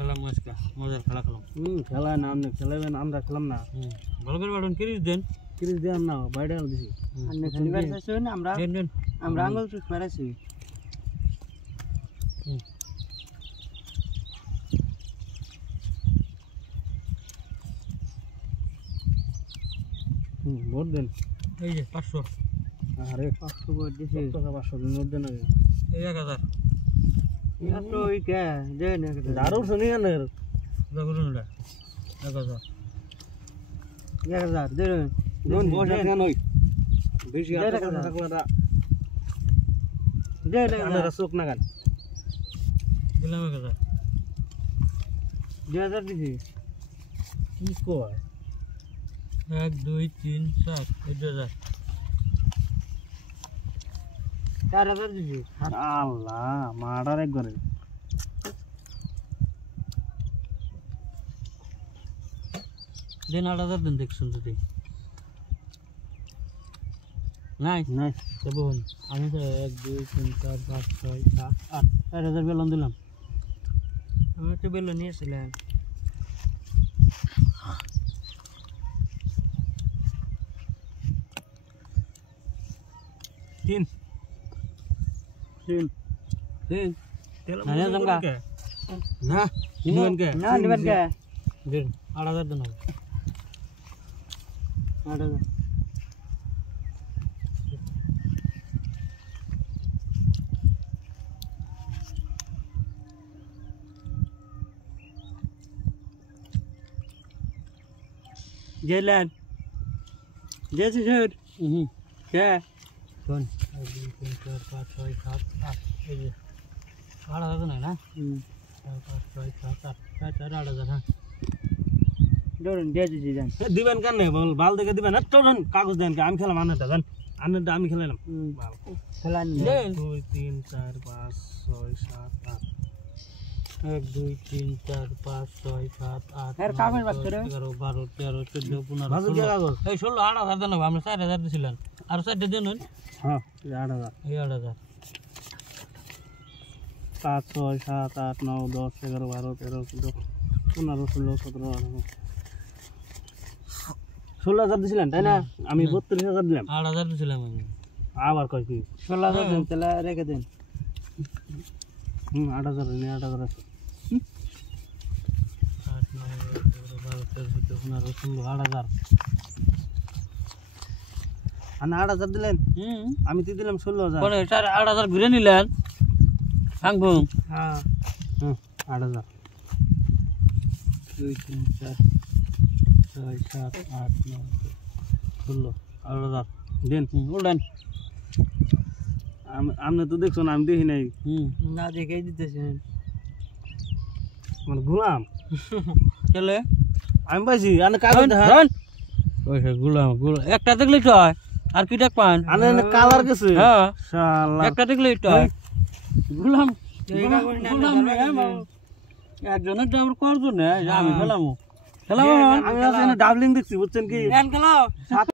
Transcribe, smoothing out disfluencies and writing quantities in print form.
খেলাম আজকে মজার খেলা খেলাম। খেলা না আপনি খেলাবেন, আমরা খেলাম না। ভালো করে বাড়ুন, কিরিশ দেন। কিরিশ দিলাম না, বাইরে দিছি। আমরা আঙুল চুষ মারাছি। ভোট দেন। এই যে 500। আরে 500 ভোট দিছি। 500 ভোট দেন আগে। এই 1000। এত ওই কে দেন একটা। দারু শুনি না দেখুন না 1000। 1000 দেন। কোন বসে কেন ওই বেশি আটা থাকলা দে দে আমরা চোখ না গান দিলাম 1000। 2000 দিছি। কি কয় 1 2 3 4 2000। 4000 দিছি। আল্লাহ মারার একবারে দেন 8000 দেন দেখছুন যদি নাই নাই তবে আমি তো 1 2 3 4 5 6 7 8 8000 বেলন দিলাম। আমি তো বেলন নিয়েছিলাম। তিন না জমকা না নিবেন কে না নিবেন কে? দেন 8000 দেন। 8000 Jalan. Dia sisir. Ya. শোন 1 2 3 4 5 6 7 8 এই যে 8000 নাই না 4 5 6 7 8 4 8000। হ্যাঁ Dorong dia jadi dan. দিবেন কেন বল বাল দেখে দিবেন এত কাগজ দেন আমি খেলাম আনাটা দেন আনাটা আমি খেলাম Jalan. 2 3 4 5 6 7 8 1 2 3 4 5 6 7 8 Her kamen back করে 11 12 13 14 15 ভালো কি কাগজ এই 16 8000 দেন আমরা 4000 দিছিলেন আর 4 দেন হ্যাঁ 8000 এই 8000 5 6 7 8 9 10 11 12 13 14 15 16 17 18 16,000 দিছিলেন তাই না আমি 32,000 দিলাম 8000 দিছিলাম আমি। আবার কয় কি 16,000 দেন তাহলে রেখে দেন। 8,000 নেই 8,000 আছে 8 9 11 12 13 14 15 16 8000। আনা 8,000 দিলেন আমি তো দিলাম 16,000 কোন 8000 ঘুরে নিলেন ভাঙবো। হ্যাঁ 8,000 2 3 4 6 7 8 9 16 8000 দেন উল্টান। আপনি তো দেখছো না আমি দেখি নাই না দেখেই দিতেছেন। মানে গুলাম চলে আমি পাইছি আনে কাগজ দেখা ওই গুলাম একটা দেখলেই তো হয় আর কি দেখ পান আনে কালার গেছে হ্যাঁ শালা একটা দেখলেই তো হয় গুলাম গুলাম একজনের ডাবল করছো না আমি খেলাম আমি ডাবলিং দেখছি বুঝছেন কি খেলাও